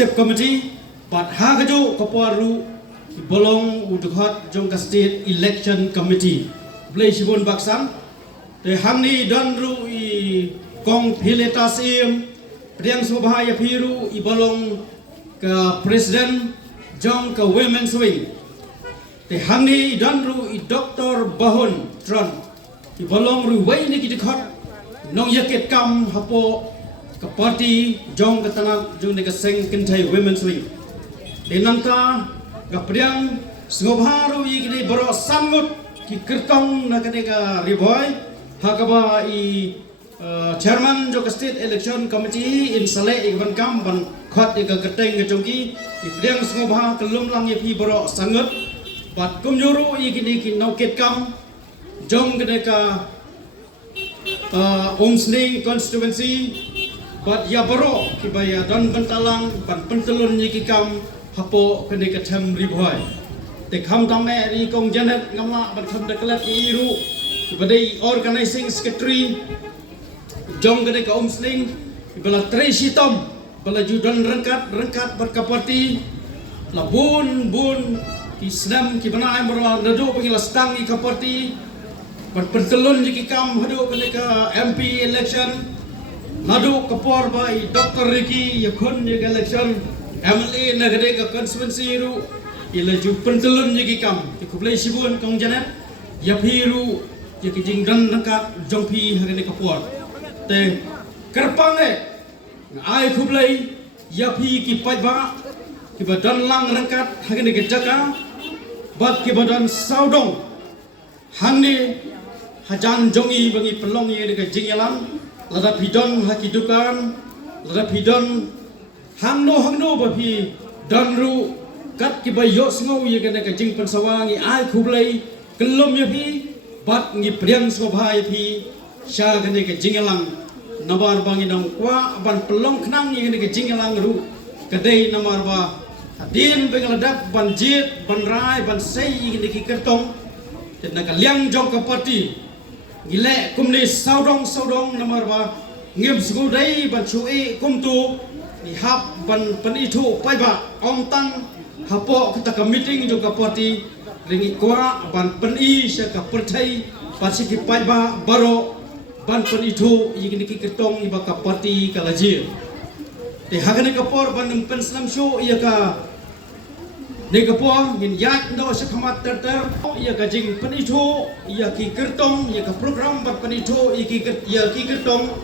step committee but hagaju kaparu bolong udukhat jong ka state election committee blai sibon baksan te hamni donru I kong piletas im priang sobhaya piru I bolong ke president jong ke women's wing te hamni donru I Dr. Bahun Tron I bolong ru wei ni kidikhat nong yaket kam hapo ke party jong ke tanah jong ni ke seng kentai women's wing denangka ke priang sngobharu I kini boro sangut ki kertong na kene ka riboy hakaba I chairman jo ke state election committee in sale ikban kam ban khat ke keteng ke jongki I priang sngobha kelum lang ye pi boro sangut bat kumjuru I kini ki nauket kam jong kene ka Omsling constituency but ya baro kibaya don bantalang ban pentelun nyiki kam hapo kene ka tham riboy te kham tame ri kong janet ngamla ban tham deklat iru badai organizing secretary jong kene ka Omsling bala Tracy Tom bala judan rengkat berkapati labun Islam ki bana ay marwa nado pagila stang I kapati berpentelun jiki kam hadu kene ka MP election nadu kapor bai Dr. Ricky yakun jiki election MLA nagade ka constituency ru ila ju pentelun jiki kam ikublai sibun kong janet yapiru jiki jingdan nakat jongpi hagane kapor te kerpange ai kublai yapi ki pajba ki badan lang rangkat hagane ke jaka bat ki badan saudong hangni hajan jongi bagi pelong ye dekat jingyalan lada pidon hakidukan lada pidon hangno bapi danru kat ki bayo sngo ye kena ka jing pensawangi ai kublai kelum ye pi bat ngi priang sobha ye pi sha kena ka jingyalan nabar bangi dong kwa ban pelong knang ye kena ka jingyalan ru kadai namar ba din bengaladap ban jit ban rai ban sei ye kena ki kertong tenaga liang jong ka parti gile kumni saudong namar ba ngim sgudai ban chui kumtu ni hap ban penitu paiba omtang hapo kita ka meeting jong ka parti ringi kwa ban peni sya ka pertai pasi ki paiba baro ban penitu yigini ki ketong iba ka parti kalajir te hagane ka por ban penslam shu iya ka Negapor min yak no sa khamat ter ia ka jing penitu ia ki kertong ia ka program bar penitu ia ki kertong